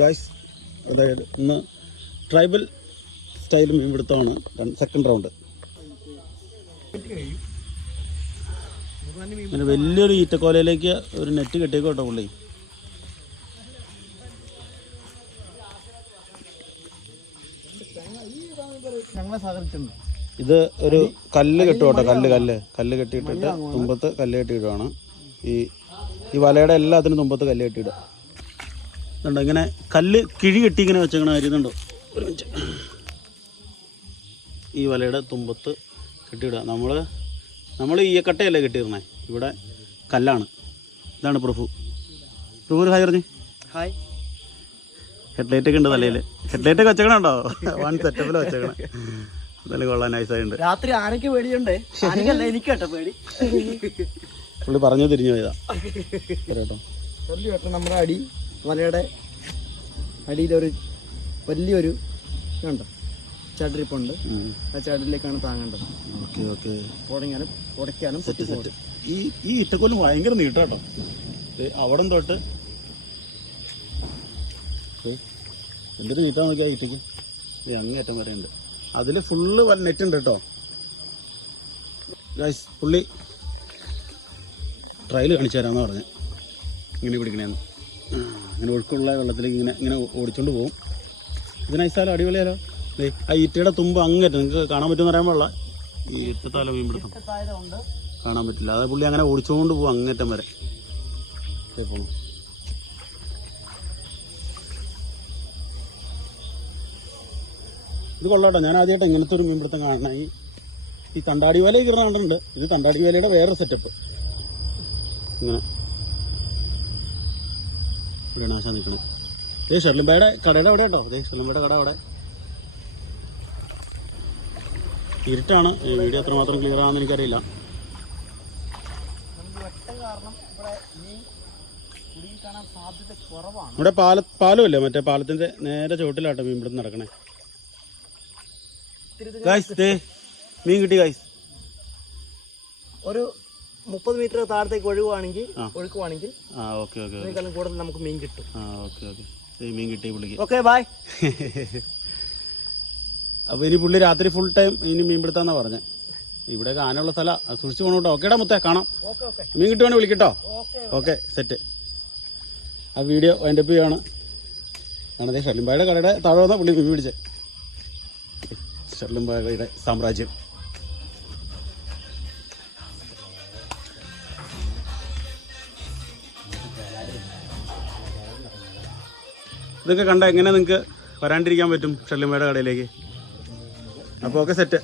Guys, അതായത് ഇന്ന് tribal style മീൻപിടുത്തമാണ് second round. അങ്ങനെ വലിയൊരു ഈറ്റക്കോലയിലേക്ക് ഒരു നെറ്റ് കെട്ടിയേക്കോട്ടെ പുള്ളി. ഇത് ഒരു കല്ല് കെട്ടുകോട്ടെ, കല്ല് കെട്ടിയിട്ടിട്ട് തുമ്പത്ത് കല്ല് കെട്ടിയിടുകയാണ്. ഈ വലയുടെ എല്ലാത്തിനും തുമ്പത്ത് കല്ല് കെട്ടിയിടുക. ഇതുണ്ടോ ഇങ്ങനെ കല്ല് കിഴി കെട്ടി ഇങ്ങനെ വെച്ചേക്കണ കാര്യന്നുണ്ടോ? ഒരു മിനിറ്റ്. ഈ വലയുടെ തുമ്പത്ത് കെട്ടിയിടുക. നമ്മൾ ഈയക്കട്ടയല്ലേ കെട്ടിയിരുന്നേ, ഇവിടെ കല്ലാണ്. ഇതാണ് പ്രഭു. ഒരു ഹായ് പറഞ്ഞു. ഹായ്. ഹെഡ്ലൈറ്റ് ഒക്കെ ഉണ്ട് തലയിൽ. ഹെഡ്ലൈറ്റ് ഒക്കെ വെച്ചേക്കണോ? വൺ സെറ്റപ്പിൽ വെച്ചേക്കണേ. എന്തായാലും കൊള്ളാൻ നൈസായിട്ടുണ്ട്. രാത്രി ആനയ്ക്ക് പേടിയുണ്ട്, എനിക്ക് കേട്ടോ പേടി. പുള്ളി പറഞ്ഞു തിരിഞ്ഞു പോയതാ കേട്ടോ. നമ്മുടെ വലയുടെ അടിയിലൊരു വലിയൊരു കണ്ടോ ചാട്ടിരിപ്പുണ്ട്. ആ ചാട്ടിലേക്കാണ് താങ്ങേണ്ടത്. Okay okay. ഉടയ്ക്കാനും സെറ്റ്. ഈ ഇറ്റക്കോലും ഭയങ്കര നീട്ടാട്ടോ. അവിടെ തൊട്ട് എന്തൊരു നീട്ടാൻ നോക്കിയാ ഇറ്റക്ക് അങ്ങേറ്റം വരെ ഉണ്ട്. അതിൽ ഫുള്ള് നെറ്റ് ഉണ്ട് കേട്ടോ. ഗൈസ്, പുള്ളി ട്രയൽ കാണിച്ചു തരാമെന്ന് പറഞ്ഞ് ഇങ്ങനെ പിടിക്കണേന്ന്. അങ്ങനെ ഒഴുക്കുള്ള വെള്ളത്തിലേക്ക് ഇങ്ങനെ ഓടിച്ചോണ്ട് പോകും. ഇത് നൈസാലോ, അടിപൊളിയാലോ. ആ ഈറ്റയുടെ തുമ്പ് അങ്ങേറ്റം നിങ്ങൾക്ക് കാണാൻ പറ്റുമെന്ന് പറയാൻ പാടില്ല. ഈ ഇറ്റത്താലോ മീൻപിടുത്തം കാണാൻ പറ്റില്ല. അത് പുള്ളി അങ്ങനെ ഓടിച്ചുകൊണ്ട് പോകും അങ്ങേറ്റം വരെ പോകും. ഇത് കൊള്ളാട്ടോ. ഞാൻ ആദ്യമായിട്ട് ഇങ്ങനത്തെ ഒരു മീൻപിടുത്തം കാണണം. ഈ തണ്ടാടി വല കീറുന്ന കണ്ടിട്ടുണ്ട്. ഇത് തണ്ടാടി വലയുടെ വേറെ സെറ്റപ്പ്. ഇങ്ങനെ ഇവിടെയാണ് ആശാൻ നിൽക്കണം. ഷെർലിംബയുടെ കടയുടെ അവിടെ കേട്ടോ. ഷെർലിംബയുടെ കട അവിടെ. ഇരുട്ടാണ്, വീഡിയോ എത്രമാത്രം ക്ലിയർ ആണെന്ന് എനിക്കറിയില്ല. ഇവിടെ പാലമില്ലേ, മറ്റേ പാലത്തിന്റെ നേരെ ചുവട്ടിലാട്ടോ മീൻപിടുത്തം നടക്കണേ. ഗായ്സ്, മീൻ കിട്ടി ഗായ്സ്. ഒരു 30 മീറ്റർ താഴത്തേക്ക് ഒഴുക്കുവാണെങ്കിൽ കൂടുതൽ നമുക്ക് മീൻ കിട്ടും. മീൻ കിട്ടി പുള്ളിക്ക്. Okay bye. അപ്പൊ ഇനി പുള്ളി രാത്രി ഫുൾ ടൈം ഇനി മീൻ പിടുത്താന്നാ പറഞ്ഞത്. ഇവിടെ ആനുള്ള സ്ഥലം സൂക്ഷിച്ചു പോകണം കേട്ടോ. ഓക്കേടാ മുത്തേ, കാണാം. മീൻ കിട്ടുവാണെങ്കിൽ വിളിക്കട്ടോ. Okay set. ആ വീഡിയോ വൈൻഡ് അപ്പ് ചെയ്യാണ്. ആണതേ ഷെർലിംബയുടെ കടയുടെ താഴെ വന്നാൽ പുള്ളി മീൻ പിടിച്ചേ. ഷെർലിംബയുടെ സാമ്രാജ്യം. ഇതൊക്കെ കണ്ട എങ്ങനെ നിങ്ങൾക്ക് വരാണ്ടിരിക്കാൻ പറ്റും ഷെർലിംബയുടെ കടയിലേക്ക്? അപ്പോൾ ഓക്കെ സെറ്റ്.